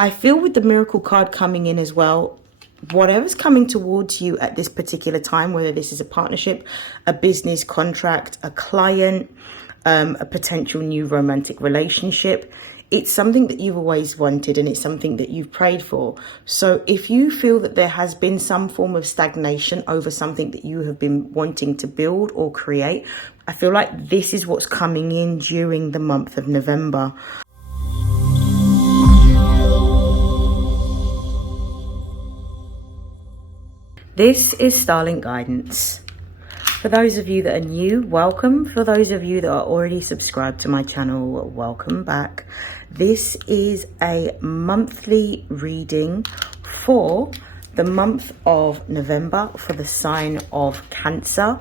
I feel with the miracle card coming in as well, whatever's coming towards you at this particular time, whether this is a partnership, a business contract, a client, a potential new romantic relationship, it's something that you've always wanted and it's something that you've prayed for. So if you feel that there has been some form of stagnation over something that you have been wanting to build or create, I feel like this is what's coming in during the month of November. This is StarLink guidance. For those of you that are new, welcome. For those of you that are already subscribed to my channel, welcome back. This is a monthly reading for the month of November for the sign of Cancer.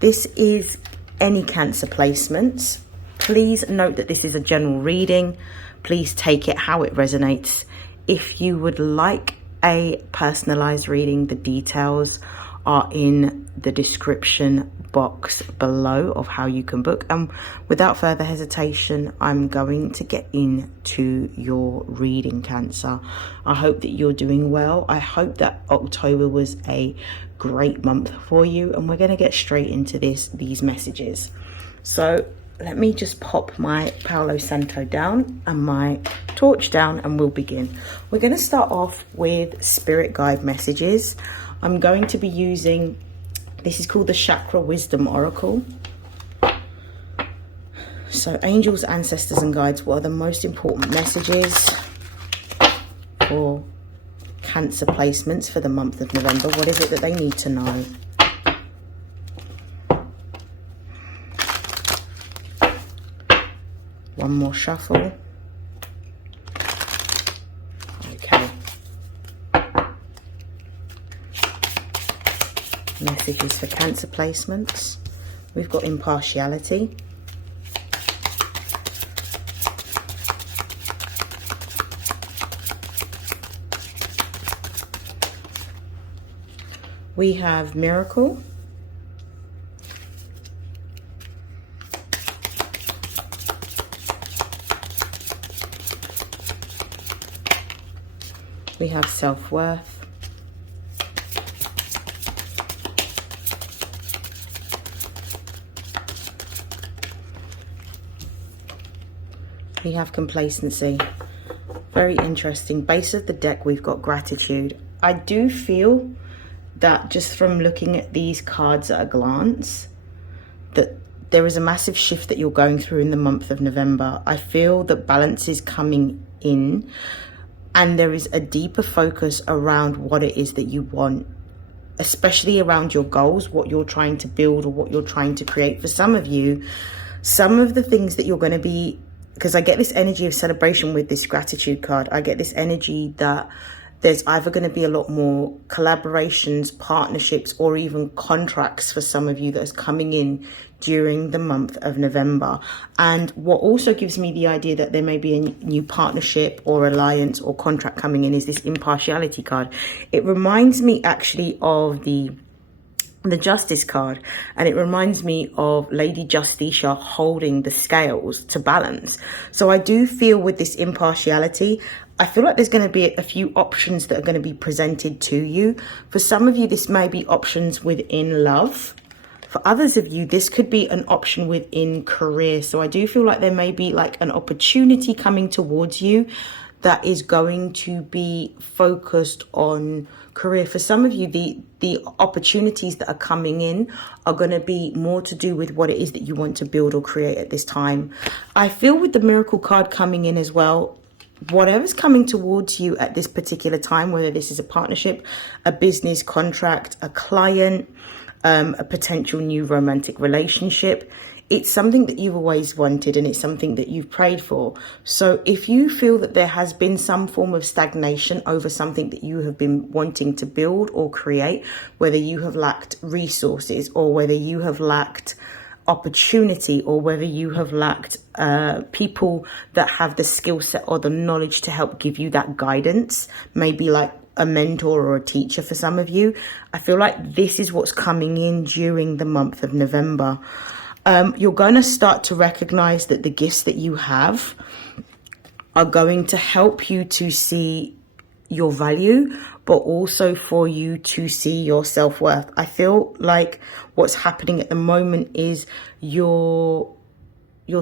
This is any Cancer placements. Please note that this is a general reading. Please take it how it resonates. If you would like a personalized reading, the details are in the description box below of how you can book. And without further hesitation, I'm going to get into your reading, Cancer. I hope that you're doing well. I hope that October was a great month for you, and we're going to get straight into these messages. So let me just pop my Palo Santo down and my torch down and we'll begin. We're going to start off with spirit guide messages. I'm going to be using, this is called the Chakra Wisdom Oracle. So angels, ancestors and guides, what are the most important messages for Cancer placements for the month of November? What is it that they need to know? One more shuffle. Okay. Messages for Cancer placements. We've got impartiality. We have miracle. We have self-worth. We have complacency. Very interesting. Base of the deck, we've got gratitude. I do feel that just from looking at these cards at a glance, that there is a massive shift that you're going through in the month of November. I feel that balance is coming in and there is a deeper focus around what it is that you want, especially around your goals, what you're trying to build or what you're trying to create. For some of you, some of the things that you're going to be, because I get this energy of celebration with this gratitude card. I get this energy that there's either going to be a lot more collaborations, partnerships, or even contracts for some of you that is coming in during the month of November. And what also gives me the idea that there may be a new partnership or alliance or contract coming in is this impartiality card. It reminds me actually of the Justice card, and it reminds me of Lady Justicia holding the scales to balance. So I do feel with this impartiality, I feel like there's going to be a few options that are going to be presented to you. For some of you, this may be options within love. For others of you, this could be an option within career. So I do feel like there may be like an opportunity coming towards you that is going to be focused on career. For some of you, the opportunities that are coming in are going to be more to do with what it is that you want to build or create at this time. I feel with the miracle card coming in as well, whatever's coming towards you at this particular time, whether this is a partnership, a business contract, a client, a potential new romantic relationship, it's something that you've always wanted and it's something that you've prayed for. So if you feel that there has been some form of stagnation over something that you have been wanting to build or create, whether you have lacked resources or whether you have lacked opportunity or whether you have lacked people that have the skill set or the knowledge to help give you that guidance, maybe like a mentor or a teacher for some of you, I feel like this is what's coming in during the month of November. You're going to start to recognize that the gifts that you have are going to help you to see your value, but also for you to see your self-worth. I feel like what's happening at the moment is your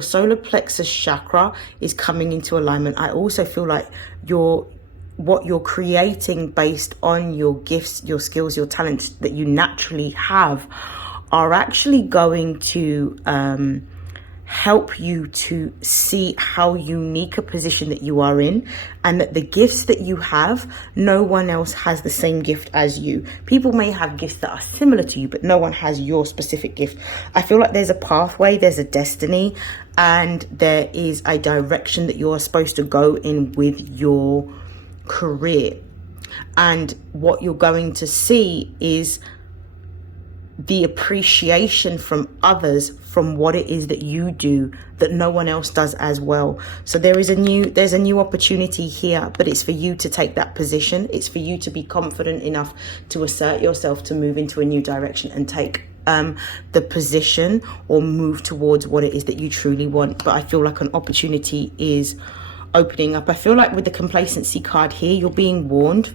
solar plexus chakra is coming into alignment. I also feel like what you're creating based on your gifts, your skills, your talents that you naturally have are actually going to help you to see how unique a position that you are in, and that the gifts that you have, no one else has the same gift as you. People may have gifts that are similar to you, but no one has your specific gift. I feel like there's a pathway, there's a destiny, and there is a direction that you're supposed to go in with your career. And what you're going to see is the appreciation from others from what it is that you do that no one else does as well. So there's a new opportunity here, but it's for you to take that position. It's for you to be confident enough to assert yourself, to move into a new direction and take the position or move towards what it is that you truly want. But I feel like an opportunity is opening up. I feel like with the complacency card here, you're being warned.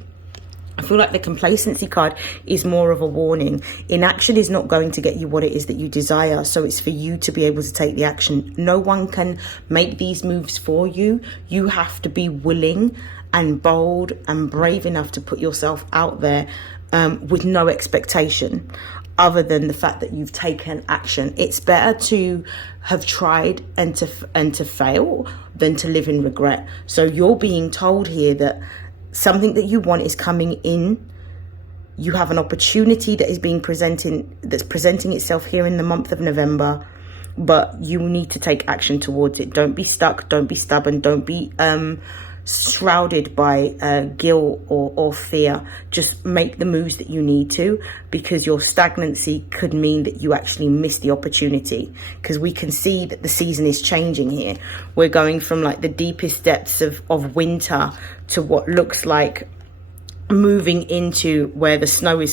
I feel like the complacency card is more of a warning. Inaction is not going to get you what it is that you desire. So it's for you to be able to take the action. No one can make these moves for you. You have to be willing and bold and brave enough to put yourself out there with no expectation other than the fact that you've taken action. It's better to have tried and to fail than to live in regret. So you're being told here that something that you want is coming in. You have an opportunity that is that's presenting itself here in the month of November, but you need to take action towards it. Don't be stuck. Don't be stubborn. Don't be shrouded by guilt or fear. Just make the moves that you need to, because your stagnancy could mean that you actually miss the opportunity, because we can see that the season is changing here. We're going from like the deepest depths of winter to what looks like moving into where the snow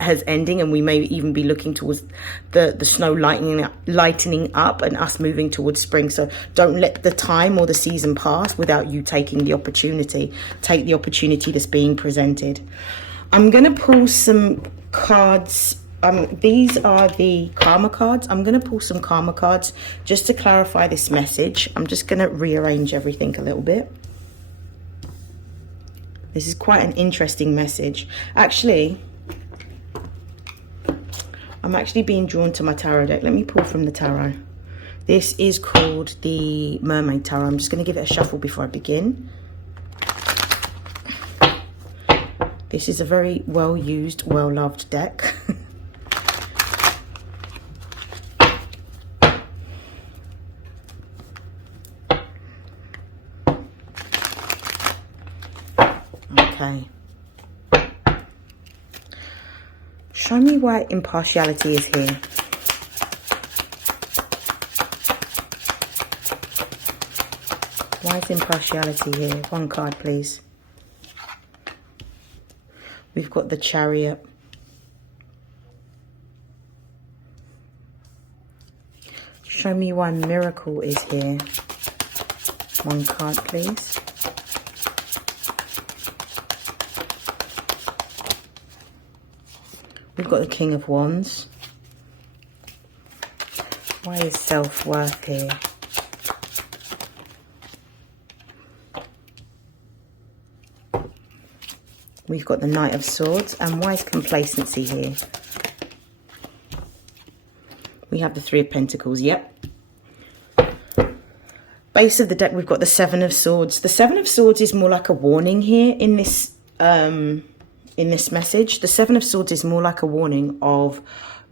has ending, and we may even be looking towards the snow lightening up and us moving towards spring. So don't let the time or the season pass without you taking the opportunity. Take the opportunity that's being presented. I'm going to pull some cards. These are the karma cards. I'm going to pull some karma cards just to clarify this message. I'm just going to rearrange everything a little bit. This is quite an interesting message. Actually, I'm actually being drawn to my tarot deck. Let me pull from the tarot. This is called the Mermaid Tarot. I'm just going to give it a shuffle before I begin. This is a very well-used, well-loved deck. Okay. Show me why impartiality is here. Why is impartiality here? One card, please. We've got the Chariot. Show me why miracle is here. One card, please. We've got the King of Wands. Why is self-worth here? We've got the Knight of Swords. And why is complacency here? We have the Three of Pentacles. Yep. Base of the deck, we've got the Seven of Swords. The Seven of Swords is more like a warning here in this message. The Seven of Swords is more like a warning of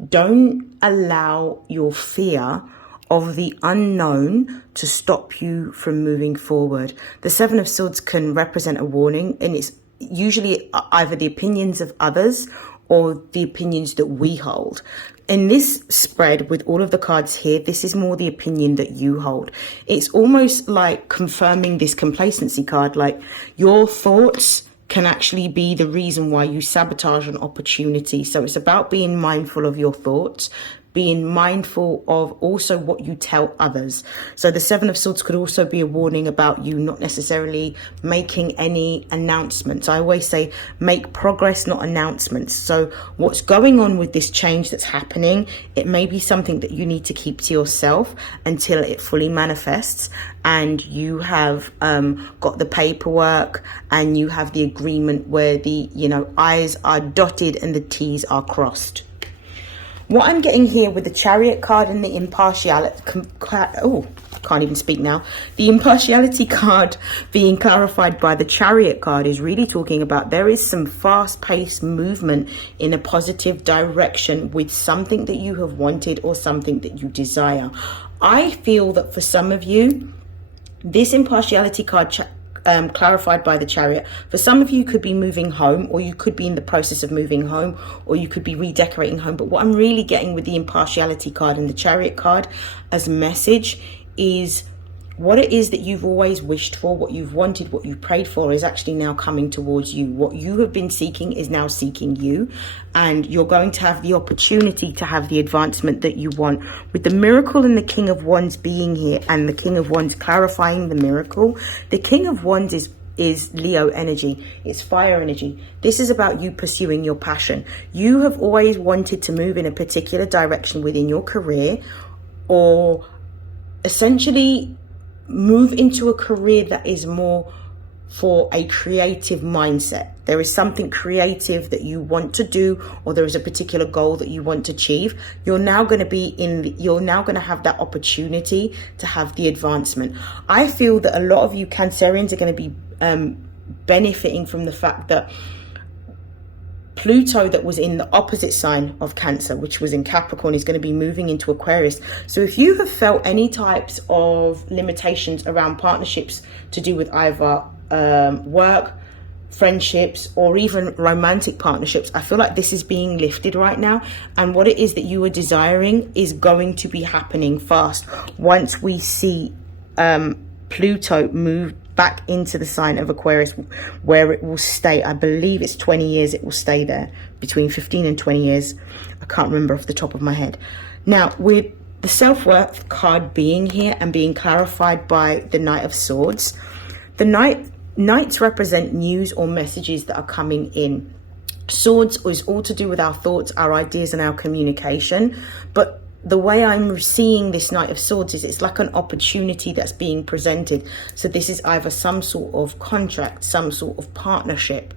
don't allow your fear of the unknown to stop you from moving forward. The Seven of Swords can represent a warning, and it's usually either the opinions of others or the opinions that we hold. In this spread with all of the cards here, this is more the opinion that you hold. It's almost like confirming this complacency card, like your thoughts can actually be the reason why you sabotage an opportunity. So it's about being mindful of your thoughts, being mindful of also what you tell others. So the Seven of Swords could also be a warning about you not necessarily making any announcements. I always say make progress, not announcements. So what's going on with this change that's happening, it may be something that you need to keep to yourself until it fully manifests and you have got the paperwork and you have the agreement where the I's are dotted and the T's are crossed. What I'm getting here with the Chariot card and the impartiality, can't even speak now. The impartiality card being clarified by the Chariot card is really talking about there is some fast-paced movement in a positive direction with something that you have wanted or something that you desire. I feel that for some of you, this impartiality card clarified by the Chariot, for some of you could be moving home, or you could be in the process of moving home, or you could be redecorating home. But what I'm really getting with the impartiality card and the Chariot card as a message is what it is that you've always wished for, what you've wanted, what you've prayed for is actually now coming towards you. What you have been seeking is now seeking you, and you're going to have the opportunity to have the advancement that you want. With the miracle and the King of Wands being here and the King of Wands clarifying the miracle, the King of Wands is Leo energy. It's fire energy. This is about you pursuing your passion. You have always wanted to move in a particular direction within your career, or essentially move into a career that is more for a creative mindset. There is something creative that you want to do, or there is a particular goal that you want to achieve. You're now going to have that opportunity to have the advancement. I feel that a lot of you Cancerians are going to be benefiting from the fact that Pluto, that was in the opposite sign of Cancer, which was in Capricorn, is going to be moving into Aquarius. So if you have felt any types of limitations around partnerships to do with either work, friendships, or even romantic partnerships, I feel like this is being lifted right now. And what it is that you are desiring is going to be happening fast once we see Pluto move back into the sign of Aquarius, where it will stay. I believe it's 20 years it will stay there, between 15 and 20 years. I can't remember off the top of my head. Now, with the self-worth card being here and being clarified by the Knight of Swords, the Knights represent news or messages that are coming in. Swords is all to do with our thoughts, our ideas, and our communication. But the way I'm seeing this Knight of Swords is it's like an opportunity that's being presented. So this is either some sort of contract, some sort of partnership,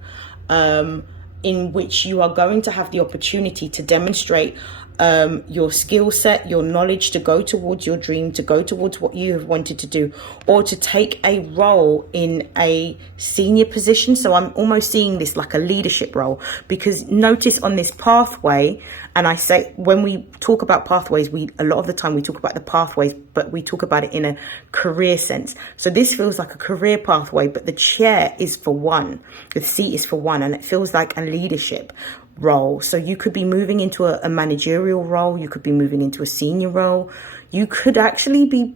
in which you are going to have the opportunity to demonstrate your skill set, your knowledge, to go towards your dream, to go towards what you have wanted to do, or to take a role in a senior position. So I'm almost seeing this like a leadership role, because notice on this pathway, and I say when we talk about pathways, a lot of the time we talk about the pathways, but we talk about it in a career sense. So this feels like a career pathway, but the chair is for one, the seat is for one, and it feels like a leadership role. So you could be moving into a managerial role, you could be moving into a senior role, you could actually be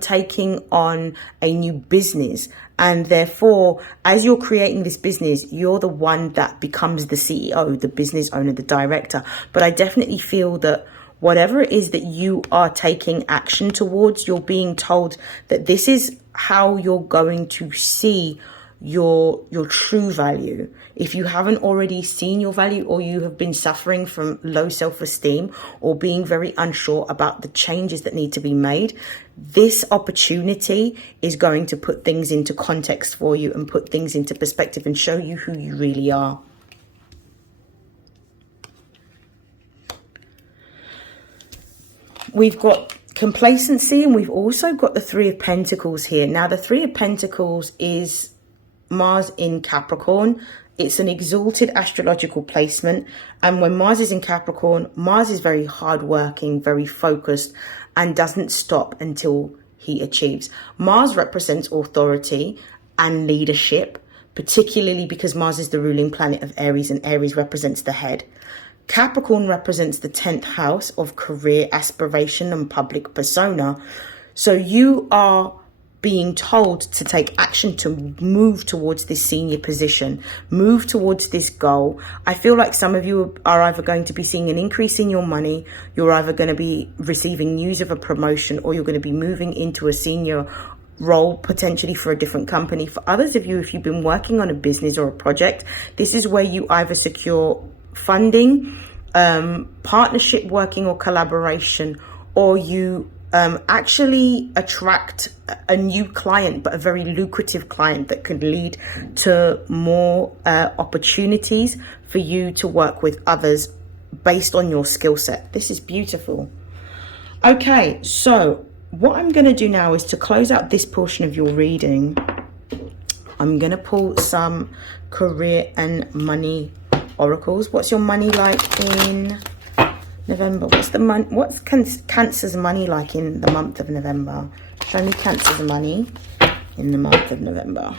taking on a new business, and therefore as you're creating this business, you're the one that becomes the CEO, the business owner, the director. But I definitely feel that whatever it is that you are taking action towards, you're being told that this is how you're going to see your true value. If you haven't already seen your value, or you have been suffering from low self-esteem or being very unsure about the changes that need to be made, this opportunity is going to put things into context for you and put things into perspective and show you who you really are. We've got complacency, and we've also got the Three of Pentacles here. Now, the Three of Pentacles is Mars in Capricorn. It's an exalted astrological placement, and when Mars is in Capricorn, Mars is very hardworking, very focused, and doesn't stop until he achieves. Mars represents authority and leadership, particularly because Mars is the ruling planet of Aries, and Aries represents the head. Capricorn represents the 10th house of career, aspiration, and public persona. So you are being told to take action to move towards this senior position, move towards this goal. I feel like some of you are either going to be seeing an increase in your money, you're either going to be receiving news of a promotion, or you're going to be moving into a senior role, potentially for a different company. For others of you, if you've been working on a business or a project, this is where you either secure funding, partnership working or collaboration, or you actually attract a new client, but a very lucrative client that could lead to more opportunities for you to work with others based on your skill set. This is beautiful. Okay, so what I'm going to do now is to close out this portion of your reading. I'm going to pull some career and money oracles. What's your money like in November? What's Cancer's money like in the month of November? Show me Cancer's money in the month of November.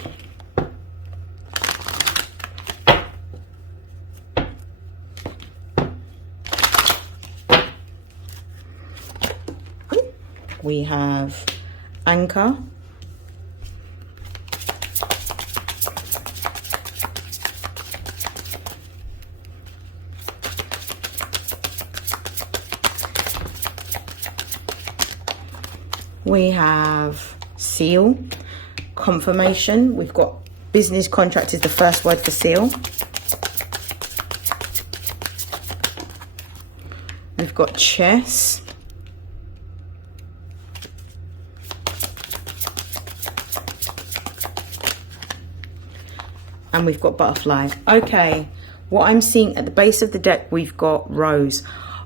We have Anchor. We have Seal. Confirmation. We've got business contract is the first word for Seal. We've got Chess. And we've got Butterfly. Okay, what I'm seeing at the base of the deck, we've got Rose.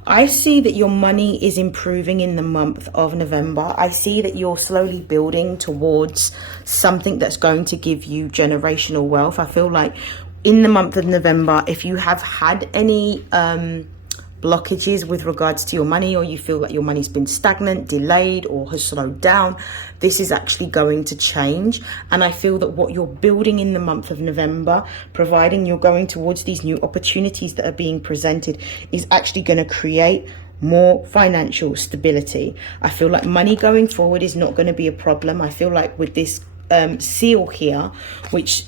I see that your money is improving in the month of November. I see that you're slowly building towards something that's going to give you generational wealth. I feel like in the month of November, if you have had any blockages with regards to your money, or you feel that your money's been stagnant, delayed, or has slowed down, this is actually going to change. And I feel that what you're building in the month of November, providing you're going towards these new opportunities that are being presented, is actually going to create more financial stability. I feel like money going forward is not going to be a problem. I feel like with this seal here, which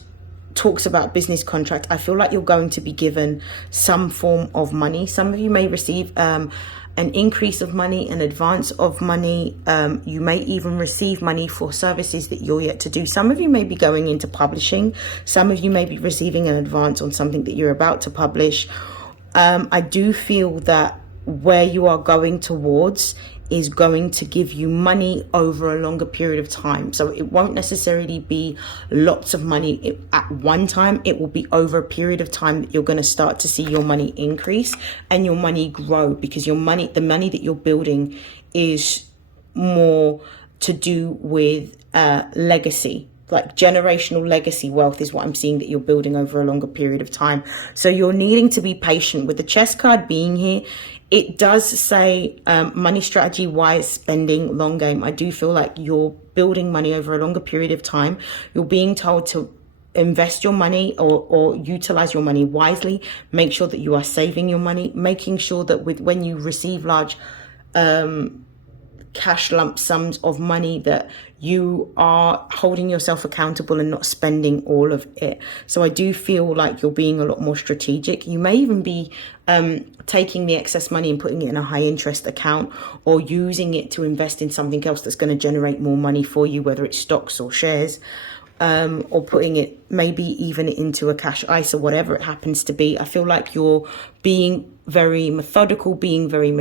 talks about business contract, I feel like you're going to be given some form of money. Some of you may receive an increase of money, an advance of money. You may even receive money for services that you're yet to do. Some of you may be going into publishing. Some of you may be receiving an advance on something that you're about to publish. I do feel that where you are going towards is going to give you money over a longer period of time. So it won't necessarily be lots of money at one time. It will be over a period of time that you're going to start to see your money increase and your money grow, because your money, the money that you're building, is more to do with legacy. Like generational legacy wealth is what I'm seeing that you're building over a longer period of time. So you're needing to be patient. With the chess card being here, it does say money strategy, wise spending, long game. I do feel like you're building money over a longer period of time. You're being told to invest your money or utilize your money wisely. Make sure that you are saving your money, making sure that when you receive large cash lump sums of money, that you are holding yourself accountable and not spending all of it. So I do feel like you're being a lot more strategic. You may even be taking the excess money and putting it in a high interest account, or using it to invest in something else that's going to generate more money for you, whether it's stocks or shares, or putting it maybe even into a cash ISA, whatever it happens to be. I feel like you're being very methodical, being very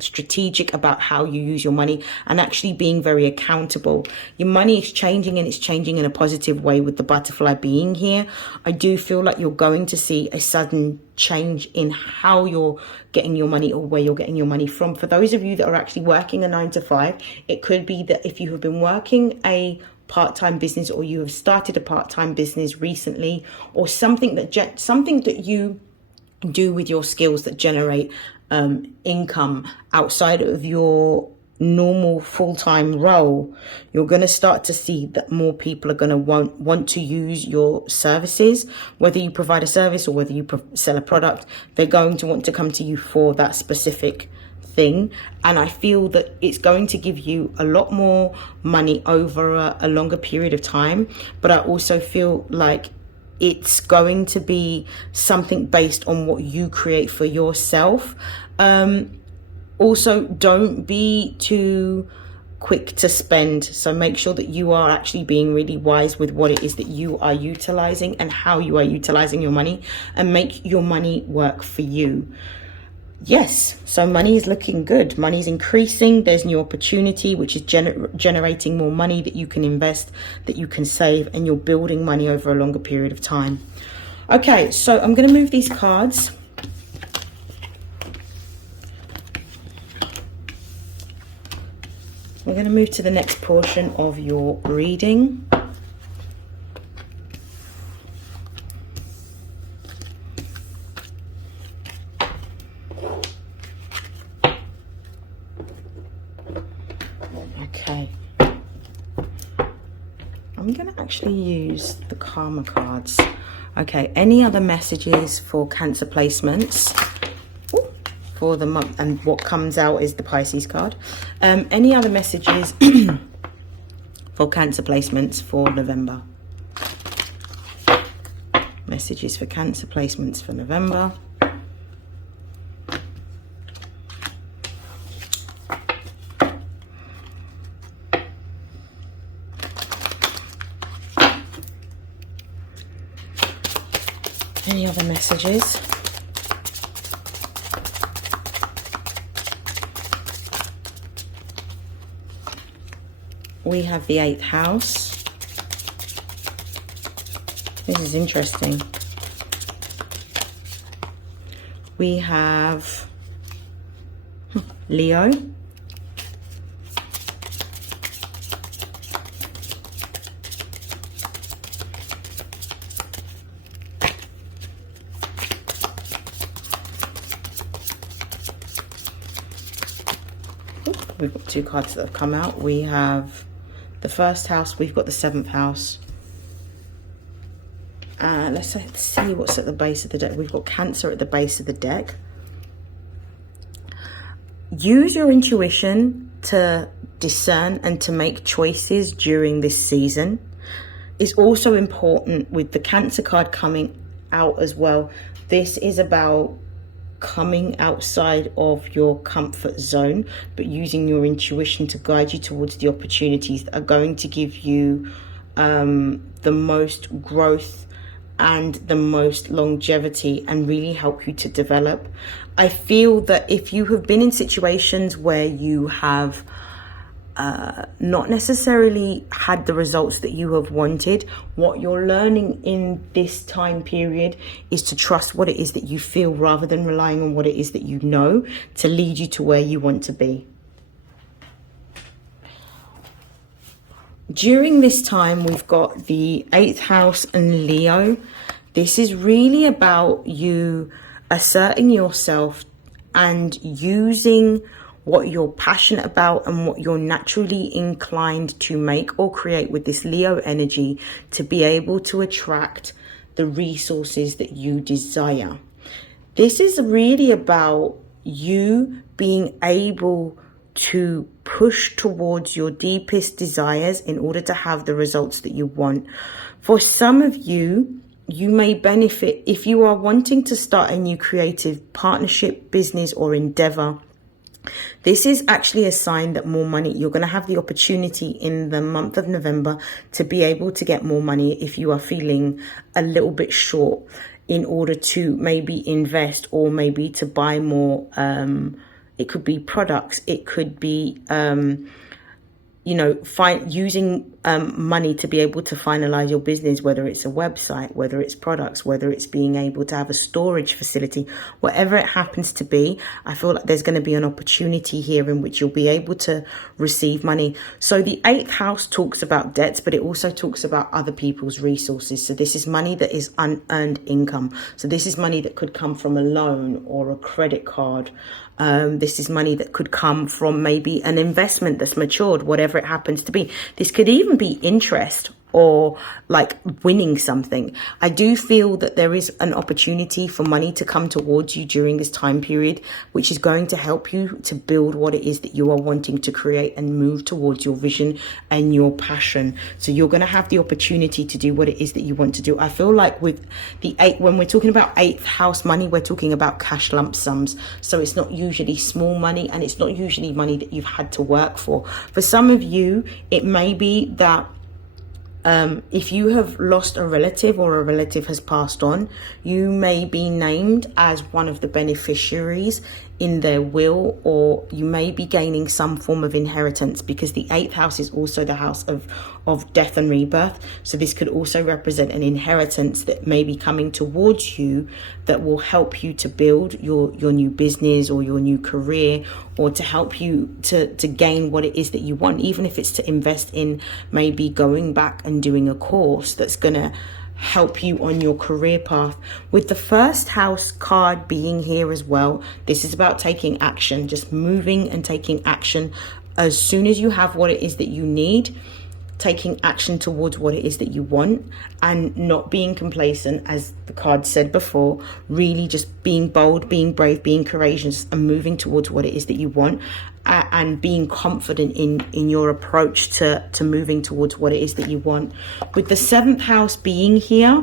strategic about how you use your money, and actually being very accountable. Your money is changing, and it's changing in a positive way with the butterfly being here. I do feel like you're going to see a sudden change in how you're getting your money, or where you're getting your money from. For those of you that are actually working a 9-to-5, it could be that if you have been working a part-time business, or you have started a part-time business recently, or something that you do with your skills that generate income outside of your normal full-time role, you're going to start to see that more people are going to want to use your services. Whether you provide a service or whether you sell a product, they're going to want to come to you for that specific thing, and I feel that it's going to give you a lot more money over a longer period of time. But I also feel like it's going to be something based on what you create for yourself. Also, don't be too quick to spend, so make sure that you are actually being really wise with what it is that you are utilizing and how you are utilizing your money, and make your money work for you. Yes, so money is looking good. Money is increasing. There's new opportunity, which is generating more money that you can invest, that you can save, and you're building money over a longer period of time. Okay, so I'm going to move these cards. We're going to move to the next portion of your reading. Okay. I'm going to actually use the Karma cards. Okay, any other messages for Cancer placements for the month? And what comes out is the Pisces card. Any other messages for Cancer placements for November? Messages for Cancer placements for November. Any other messages? We have the 8th house. This is interesting. We have Leo. We've got 2 cards that have come out. We have the 1st house, we've got the 7th house. Let's see what's at the base of the deck. We've got Cancer at the base of the deck. Use your intuition to discern and to make choices during this season. It's also important with the Cancer card coming out as well. This is about coming outside of your comfort zone, but using your intuition to guide you towards the opportunities that are going to give you the most growth and the most longevity, and really help you to develop. I feel that if you have been in situations where you have not necessarily had the results that you have wanted, what you're learning in this time period is to trust what it is that you feel, rather than relying on what it is that you know to lead you to where you want to be. During this time, we've got the 8th house and Leo. This is really about you asserting yourself and using what you're passionate about and what you're naturally inclined to make or create with this Leo energy to be able to attract the resources that you desire. This is really about you being able to push towards your deepest desires in order to have the results that you want. For some of you, you may benefit if you are wanting to start a new creative partnership, business, or endeavor. This is actually a sign that more money, you're going to have the opportunity in the month of November to be able to get more money if you are feeling a little bit short, in order to maybe invest or maybe to buy more. It could be products. It could be, using money to be able to finalize your business, whether it's a website, whether it's products, whether it's being able to have a storage facility, whatever it happens to be. I feel like there's going to be an opportunity here in which you'll be able to receive money. So the 8th house talks about debts, but it also talks about other people's resources. So this is money that is unearned income. So this is money that could come from a loan or a credit card. This is money that could come from maybe an investment that's matured, whatever it happens to be. This could even be interest or like winning something. I do feel that there is an opportunity for money to come towards you during this time period, which is going to help you to build what it is that you are wanting to create and move towards your vision and your passion. So you're going to have the opportunity to do what it is that you want to do. I feel like with the 8, when we're talking about 8th house money, we're talking about cash lump sums. So it's not usually small money, and it's not usually money that you've had to work for. For some of you, it may be that if you have lost a relative or a relative has passed on, you may be named as one of the beneficiaries in their will, or you may be gaining some form of inheritance, because the 8th house is also the house of death and rebirth. So this could also represent an inheritance that may be coming towards you that will help you to build your new business or your new career, or to help you to gain what it is that you want, even if it's to invest in maybe going back and doing a course that's going to help you on your career path. With the 1st house card being here as well, this is about taking action, just moving and taking action. As soon as you have what it is that you need, taking action towards what it is that you want, and not being complacent, as the card said before, really just being bold, being brave, being courageous, and moving towards what it is that you want, and being confident in your approach to moving towards what it is that you want. With the 7th house being here,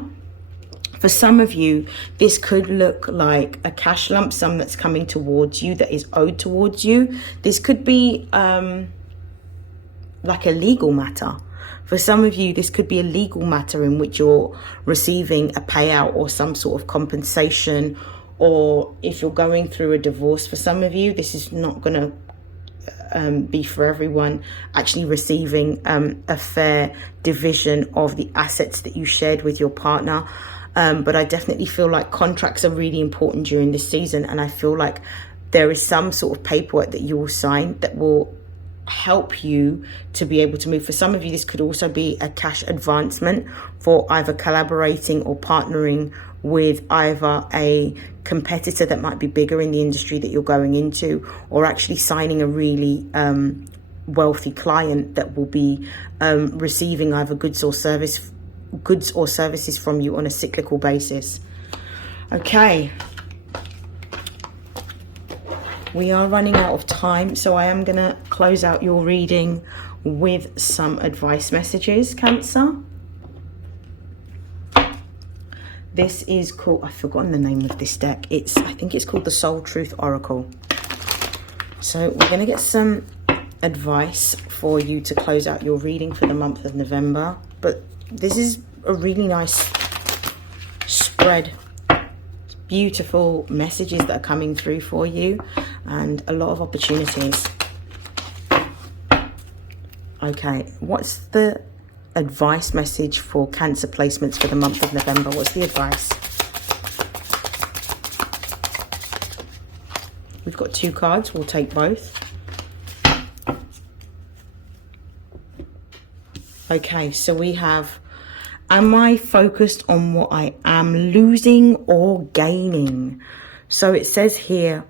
for some of you, this could look like a cash lump sum that's coming towards you, that is owed towards you. This could be like a legal matter. For some of you, this could be a legal matter in which you're receiving a payout or some sort of compensation, or if you're going through a divorce. For some of you, this is not going to be for everyone, actually receiving a fair division of the assets that you shared with your partner. But I definitely feel like contracts are really important during this season, and I feel like there is some sort of paperwork that you will sign that will help you to be able to move. For some of you, this could also be a cash advancement for either collaborating or partnering with either a competitor that might be bigger in the industry that you're going into, or actually signing a really wealthy client that will be receiving either goods or services from you on a cyclical basis. Okay, we are running out of time, so I am going to close out your reading with some advice messages, Cancer. This is called, I've forgotten the name of this deck. I think it's called the Soul Truth Oracle. So we're going to get some advice for you to close out your reading for the month of November. But this is a really nice spread. It's beautiful messages that are coming through for you, and a lot of opportunities. Okay, what's the advice message for Cancer placements for the month of November? What's the advice? We've got 2 cards. We'll take both. Okay, so we have, am I focused on what I am losing or gaining? So it says here,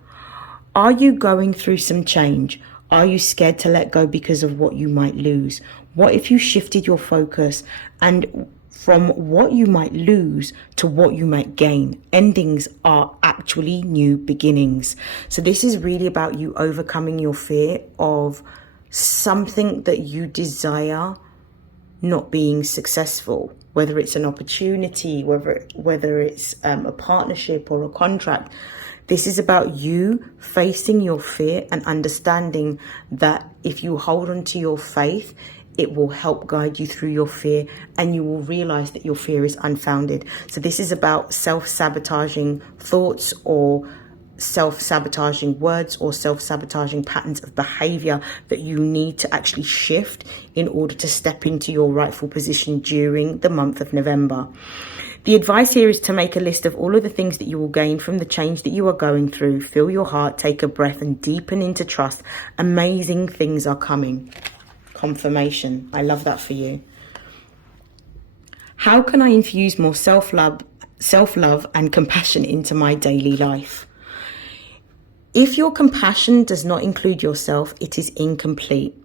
are you going through some change? Are you scared to let go because of what you might lose? What if you shifted your focus and from what you might lose to what you might gain? Endings are actually new beginnings. So this is really about you overcoming your fear of something that you desire not being successful, whether it's an opportunity, whether it's a partnership or a contract. This is about you facing your fear and understanding that if you hold on to your faith, it will help guide you through your fear, and you will realize that your fear is unfounded. So this is about self-sabotaging thoughts or self-sabotaging words or self-sabotaging patterns of behavior that you need to actually shift in order to step into your rightful position during the month of November. The advice here is to make a list of all of the things that you will gain from the change that you are going through. Feel your heart, take a breath, and deepen into trust. Amazing things are coming. Confirmation. I love that for you. How can I infuse more self-love and compassion into my daily life? If your compassion does not include yourself, it is incomplete.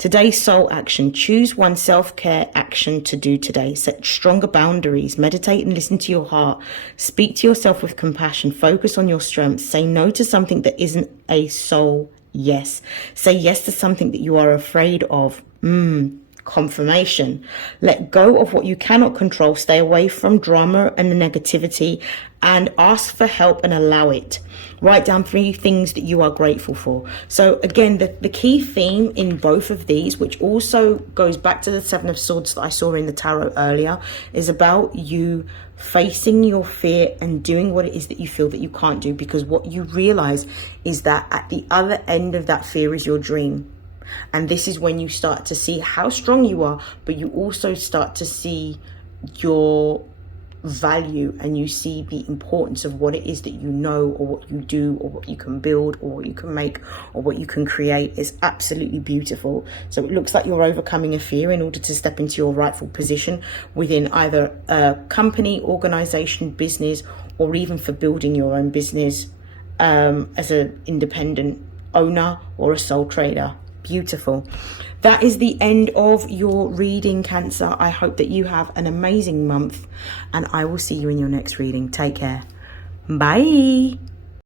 Today's soul action. Choose one self-care action to do today. Set stronger boundaries. Meditate and listen to your heart. Speak to yourself with compassion. Focus on your strengths. Say no to something that isn't a soul yes. Say yes to something that you are afraid of. Confirmation. Let go of what you cannot control. Stay away from drama and the negativity, and ask for help and allow it. Write down 3 things that you are grateful for. So again, the key theme in both of these, which also goes back to the 7 of Swords that I saw in the tarot earlier, is about you facing your fear and doing what it is that you feel that you can't do, because what you realize is that at the other end of that fear is your dream. And this is when you start to see how strong you are, but you also start to see your value, and you see the importance of what it is that you know, or what you do, or what you can build, or what you can make, or what you can create. Is absolutely beautiful. So it looks like you're overcoming a fear in order to step into your rightful position within either a company, organization, business, or even for building your own business as an independent owner or a sole trader. Beautiful. That is the end of your reading, Cancer. I hope that you have an amazing month, and I will see you in your next reading. Take care. Bye.